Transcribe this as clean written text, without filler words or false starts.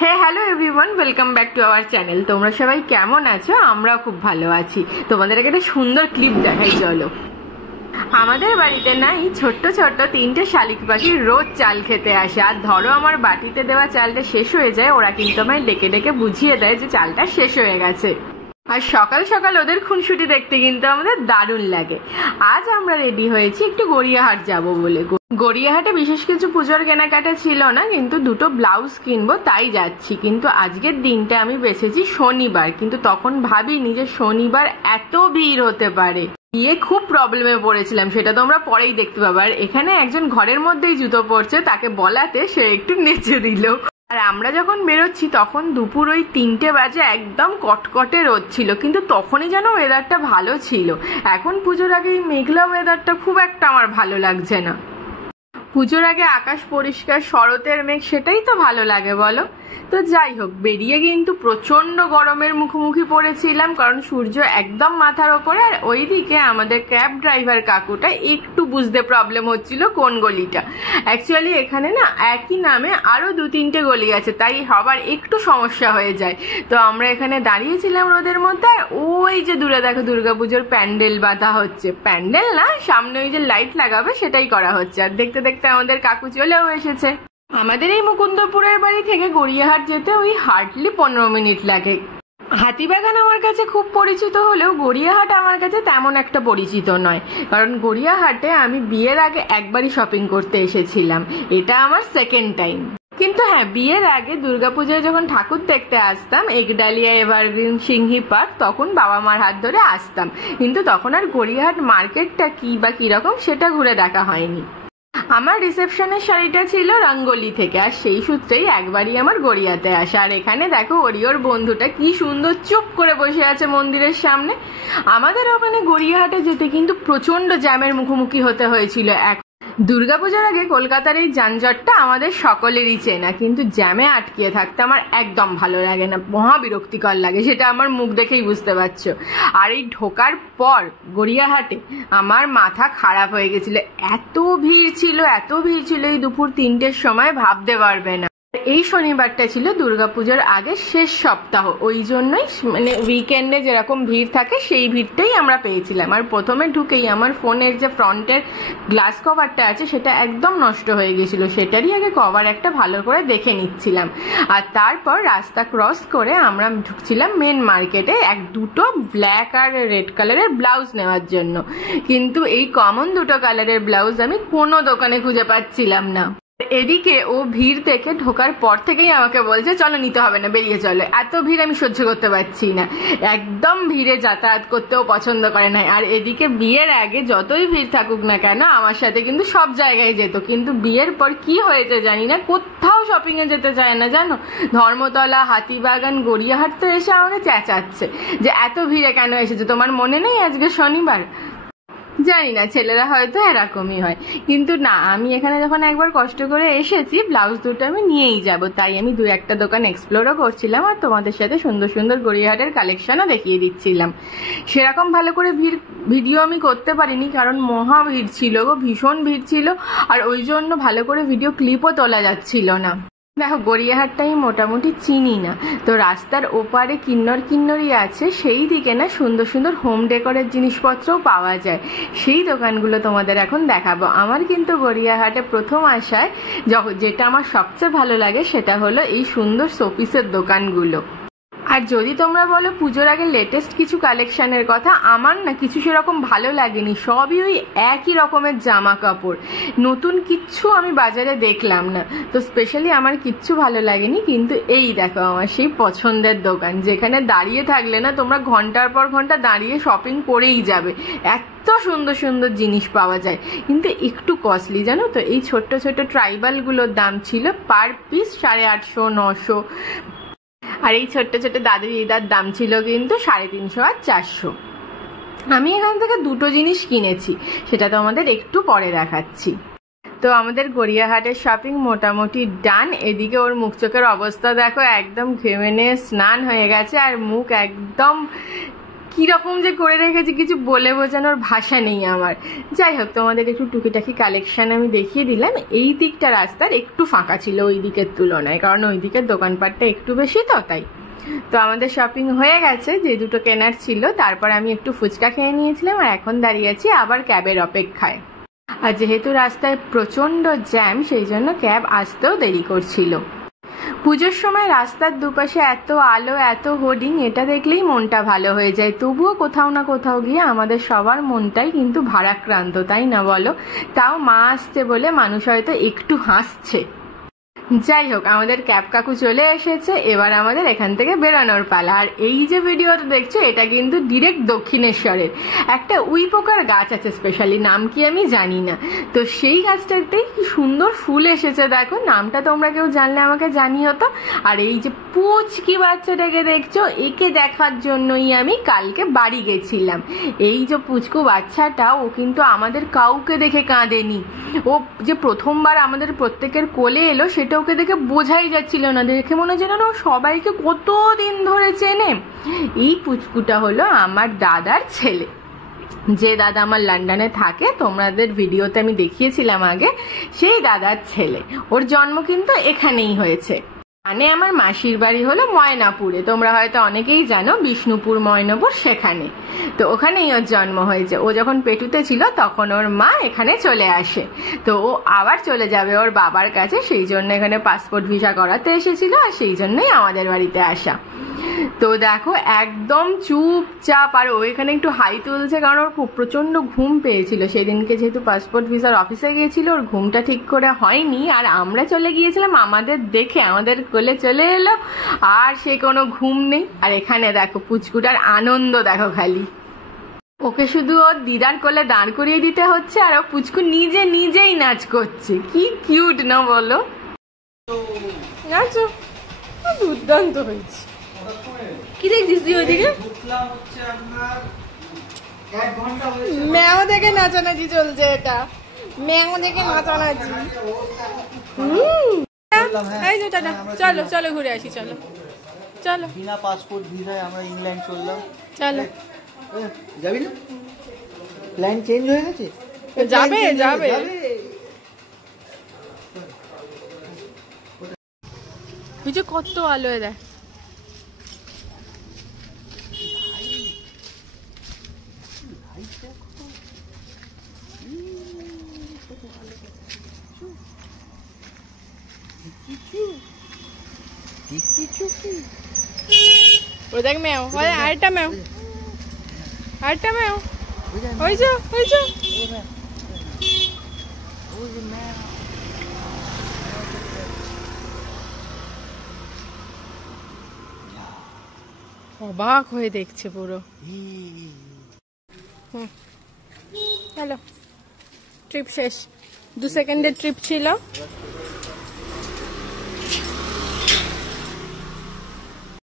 Hello everyone, welcome back to our channel. তোমরা সবাই কেমন আছো? আমরা খুব ভালো আছি। তোমাদেরকে একটা সুন্দর ক্লিপ দেখাই, চলো। আমাদের বাড়িতে নাই ছোট্ট ছোট্ট 3টে শালিক পাখি রোজ চাল খেতে আসে। আর ধরো আমার বাটিতে দেওয়া চালটা শেষ হয়ে যায়, ওরা কিন্তু আমায় ডেকে ডেকে বুঝিয়ে দেয় যে চালটা শেষ হয়ে গেছে। আর সকাল সকাল ওদের খুনসুটি দেখতে কিন্তু আমাদের দারুণ লাগে। আজ আমরা রেডি হয়েছি একটু গড়িয়াহাট যাব বলে। গড়িয়াহাটে বিশেষ কিছু পুজোর কেনাকাটা ছিল না, কিন্তু দুটো ব্লাউজ কিনবো তাই যাচ্ছি। কিন্তু আজকের দিনটা আমি বেছেছি শনিবার, কিন্তু তখন ভাবিনি যে শনিবার এত ভিড় হতে পারে। গিয়ে খুব প্রবলেমে পড়েছিলাম, সেটা তোমরা পরেই দেখতে পাবে। আর এখানে একজন ঘরের মধ্যেই জুতো পরছে, তাকে বলাতে সে একটু নেচে দিল। আর আমরা যখন বেরোচ্ছি তখন দুপুর ওই 3টে বাজে, একদম কটকটে রোদ ছিল, কিন্তু তখনই যেন ওয়েদারটা ভালো ছিল। এখন পুজোর আগে এই মেঘলা ওয়েদারটা খুব একটা আমার ভালো লাগছে না। পুজোর আগে আকাশ পরিষ্কার, শরতের মেঘ, সেটাই তো ভালো লাগে বলো। তো যাই হোক, বেরিয়ে কিন্তু প্রচন্ড গরমের মুখোমুখি পড়েছিলাম, কারণ সূর্য একদম মাথার ওপরে। আর ওইদিকে আমাদের ক্যাব ড্রাইভার কাকুটা একটু বুঝতে প্রবলেম হচ্ছিল কোন গলিটা। অ্যাকচুয়ালি এখানে না একই নামে আরো 2-3টে গলি আছে, তাই সবার একটু সমস্যা হয়ে যায়। তো আমরা এখানে দাঁড়িয়েছিলাম রোদের মধ্যে। আর ওই যে দূরে দেখো দুর্গাপুজোর প্যান্ডেল বাঁধা হচ্ছে। প্যান্ডেল না, সামনে ওই যে লাইট লাগাবে সেটাই করা হচ্ছে। আর দেখতে দেখতে আমাদের কাকু চলেও এসেছে। আমাদের এই মুকুন্দপুরের বাড়ি থেকে গড়িয়াহাট যেতে ওই হার্ডলি 15 মিনিট লাগে। হাতিবাগান আমার কাছে খুব পরিচিত হলেও গড়িয়াহাট আমার কাছে তেমন একটা পরিচিত নয়, কারণ গড়িয়াহাটে আমি বিয়ের আগে একবারই শপিং করতে এসেছিলাম। এটা আমার সেকেন্ড টাইম। কিন্তু হ্যাঁ, বিয়ের আগে দুর্গাপূজায় যখন ঠাকুর দেখতে আসতাম একডালিয়া, এভারগ্রিন, সিংহি পার্ক, তখন বাবা মার হাত ধরে আসতাম। কিন্তু তখন আর গড়িয়াহাট মার্কেটটা কি বা কিরকম সেটা ঘুরে দেখা হয়নি। আমার রিসেপশনের শাড়িটা ছিল রঙ্গোলি থেকে, আর সেই সূত্রেই একবারই আমার গড়িয়াতে আসা। আর এখানে দেখো ওরিওর বন্ধুটা কি সুন্দর চুপ করে বসে আছে মন্দিরের সামনে। আমাদের ওখানে গড়িয়াহাটে যেতে কিন্তু প্রচন্ড জ্যামের মুখোমুখি হতে হয়েছিল। দুর্গাপূজার আগে কলকাতার এই যানজটটা আমাদের সকলেরই চেনা, কিন্তু জ্যামে আটকিয়ে থাকতে আমার একদম ভালো লাগে না, মহা বিরক্তিকর লাগে, সেটা আমার মুখ দেখেই বুঝতে পারছো। আর এই ঢোকার পর গড়িয়াহাটে আমার মাথা খারাপ হয়ে গেছিল, এত ভিড় ছিল, এত ভিড় ছিল এই দুপুর 3টের সময়, ভাবতে পারবে না। এই শনিবারটা ছিল দুর্গাপূজার আগে শেষ সপ্তাহ, ওই জন্যই মানে উইকেন্ডে যেরকম ভিড় থাকে সেই ভিড়টাই আমরা পেয়েছিলাম। আর প্রথমে ঢুকেই আমার ফোনের যে ফ্রন্টের গ্লাস কভারটা আছে সেটা একদম নষ্ট হয়ে গেছিল, সেটারই আগে কভার একটা ভালো করে দেখে নিচ্ছিলাম। আর তারপর রাস্তা ক্রস করে আমরা ঢুকছিলাম মেন মার্কেটে দুটো ব্ল্যাক আর রেড কালারের ব্লাউজ নেওয়ার জন্য। কিন্তু এই কমন দুটো কালারের ব্লাউজ আমি কোনো দোকানে খুঁজে পাচ্ছিলাম না। এদিকে ও ভিড় দেখে ঢোকার পর থেকেই আমাকে বলছে চলো, নিতে হবে না, বেরিয়ে চলো, এত ভিড় আমি সহ্য করতে পারছি না। একদম ভিড়ে যাতায়াত করতেও পছন্দ করে না। আর এদিকে বিয়ের আগে যতই ভিড় থাকুক না কেন আমার সাথে কিন্তু সব জায়গায় যেত, কিন্তু বিয়ের পর কি হয়েছে জানি না, কোথাও শপিং এ যেতে চায় না জানো। ধর্মতলা, হাতিবাগান, গড়িয়াহাট তো এসে আমাকে চেঁচাচ্ছে যে এত ভিড়ে কেন এসেছে, তোমার মনে নেই আজকে শনিবার? জানি না, ছেলেরা হয়তো এরকমই হয়, কিন্তু না, আমি এখানে যখন একবার কষ্ট করে এসেছি ব্লাউজ দুটো আমি নিয়েই যাব, তাই আমি 2-1টা দোকান এক্সপ্লোরও করছিলাম আর তোমাদের সাথে সুন্দর সুন্দর গড়িয়াহাটের কালেকশনও দেখিয়ে দিচ্ছিলাম। সেরকম ভালো করে ভিডিও আমি করতে পারিনি, কারণ মহা ভিড় ছিল গো, ভীষণ ভিড় ছিল। আর ওই জন্য ভালো করে ভিডিও ক্লিপও তোলা যাচ্ছিল না। দেখো গড়িয়াহাটটা আমি মোটামুটি চিনি না, তো রাস্তার ওপারে কিন্নরি আছে, সেই দিকে না সুন্দর সুন্দর হোম ডেকোরের জিনিসপত্রও পাওয়া যায়, সেই দোকানগুলো তোমাদের এখন দেখাবো। আমার কিন্তু গড়িয়াহাটে প্রথম আসায় যেটা আমার সবচেয়ে ভালো লাগে সেটা হলো এই সুন্দর শোপিসের দোকানগুলো। আর যদি তোমরা বলো পুজোর আগে লেটেস্ট কিছু কালেকশনের কথা, আমার না কিছু সেরকম ভালো লাগেনি, সবই ওই একই রকমের জামা কাপড়, নতুন কিচ্ছু আমি বাজারে দেখলাম না। তো স্পেশালি আমার কিচ্ছু ভালো লাগেনি। কিন্তু এই দেখো আমার সেই পছন্দের দোকান, যেখানে দাঁড়িয়ে থাকলে না তোমরা ঘন্টার পর ঘন্টা দাঁড়িয়ে শপিং করেই যাবে, এত সুন্দর সুন্দর জিনিস পাওয়া যায়, কিন্তু একটু কস্টলি জানো তো। এই ছোট্ট ছোট্ট ট্রাইবালগুলোর দাম ছিল পার পিস 850-900, আর এই ছোট্ট ছোট্ট দাদু দিদার দাম ছিল কিন্তু 350 আর 400। আমি এখান থেকে দুটো জিনিস কিনেছি, সেটা তো আমাদের একটু পরে দেখাচ্ছি। তো আমাদের গড়িয়াহাটের শপিং মোটামুটি ডান। এদিকে ওর মুখ চোখের অবস্থা দেখো, একদম ঘেমে স্নান হয়ে গেছে, আর মুখ একদম কিরকম যে করে রেখেছি কিছু বলে বোঝানোর ভাষা নেই আমার। যাই হোক, তোমাদের একটু টুকিটাকি কালেকশন আমি দেখিয়ে দিলাম। এই দিকটা রাস্তার একটু ফাঁকা ছিল ওই দিকের তুলনায়, কারণ ওই দিকের দোকানপাটটা একটু বেশি তো তাই। তো আমাদের শপিং হয়ে গেছে, যে দুটো কেনার ছিল। তারপর আমি একটু ফুচকা খেয়ে নিয়েছিলাম, আর এখন দাঁড়িয়ে আছি আবার ক্যাবের অপেক্ষায়। আর যেহেতু রাস্তায় প্রচণ্ড জ্যাম, সেই জন্য ক্যাব আসতেও দেরি করছিল। পুজোর সময় রাস্তার দুপাশে এত আলো, এত হোর্ডিং, এটা দেখলেই মনটা ভালো হয়ে যায়। তবুও কোথাও না কোথাও গিয়ে আমাদের সবার মনটাই কিন্তু ভারাক্রান্ত, তাই না বলো? তাও মা আসছে বলে মানুষ হয়তো একটু হাসছে। যাই হোক, আমাদের ক্যাব কাকু চলে এসেছে, এবার আমাদের এখান থেকে বেরোনোর পালা। আর এই যে ভিডিওটা দেখছো, এটা কিন্তু ডিরেক্ট দক্ষিণেশ্বরের একটা উই পোকার গাছ আছে, স্পেশালি নাম কি আমি জানি না। তো সেই গাছটাতেই কি সুন্দর ফুল এসেছে দেখো, নামটা তোমরা কেউ জানলে আমাকে জানিও তো। আর এই যে পুচকি বাচ্চাটাকে দেখছো, একে দেখার জন্যই আমি কালকে বাড়ি গেছিলাম। এই যে পুচকু বাচ্চাটা, ও কিন্তু আমাদের কাউকে দেখে কাঁদেনি। ও যে প্রথমবার আমাদের প্রত্যেকের কোলে এলো, সেটা ওকে দেখে বোঝাই যাচ্ছিল না, দেখে মনে হচ্ছে না ও সবাইকে কতদিন ধরে চেনে। এই পুচকুটা হলো আমার দাদার ছেলে, যে দাদা আমার লন্ডনে থাকে, তোমাদের ভিডিওতে আমি দেখিয়েছিলাম আগে, সেই দাদার ছেলে। ওর জন্ম কিন্তু এখানেই হয়েছে। মানে আমার মাসির বাড়ি হলো ময়নাপুরে, তোমরা হয়তো অনেকেই জানো, বিষ্ণুপুর ময়নাপুর, সেখানে। তো ওখানেই ওর জন্ম হয়েছে। ও যখন পেটুতে ছিল তখন ওর মা এখানে চলে আসে। তো ও আবার চলে যাবে ওর বাবার কাছে, সেই জন্য এখানে পাসপোর্ট ভিসা করাতে এসেছিল, আর সেই জন্যই আমাদের বাড়িতে আসা। তো দেখো একদম চুপচাপ। আর ও এখানে একটু হাই তুলছে, কারণ ওর খুব প্রচণ্ড ঘুম পেয়েছিল সেদিনকে, যেহেতু পাসপোর্ট ভিসার অফিসে গিয়েছিল, ওর ঘুমটা ঠিক করে হয়নি। আর আমরা চলে গিয়েছিলাম, আমাদের দেখে আমাদের কোলে চলে এলো, আর সে কোনো ঘুম নেই। আর এখানে দেখো পুচকুটার আনন্দ দেখো খালি, ওকে শুধু ওর দিদার কোলে দাঁড় করিয়ে দিতে হচ্ছে, আর ও পুচকু নিজেই নাচ করছে। কি কিউট না বলো? নাচো, দুর্দান্ত হয়েছে। কি দেখছিস তুই ওইদিকে? ম্যাও দেখে নাচানাচি চলছে, এটা ম্যাও দেখে নাচানাচি। চলো চলো ঘুরে আসি, চলো চলো। বিনা পাসপোর্ট ভিসায় আমরা ইংল্যান্ড চললাম। চলো, যাবি না? প্ল্যান চেঞ্জ হয়ে গেছে। যাবে যাবে। বুঝছো কত আলোয় দেখ। ও দেখ ম্যাও, আরেকটা ম্যাও, আরেকটা ম্যাও। হয়েছে হয়েছে। অবাক হয়ে দেখছে পুরো। হ্যালো, ট্রিপ শেষ, 2 সেকেন্ডের ট্রিপ ছিল।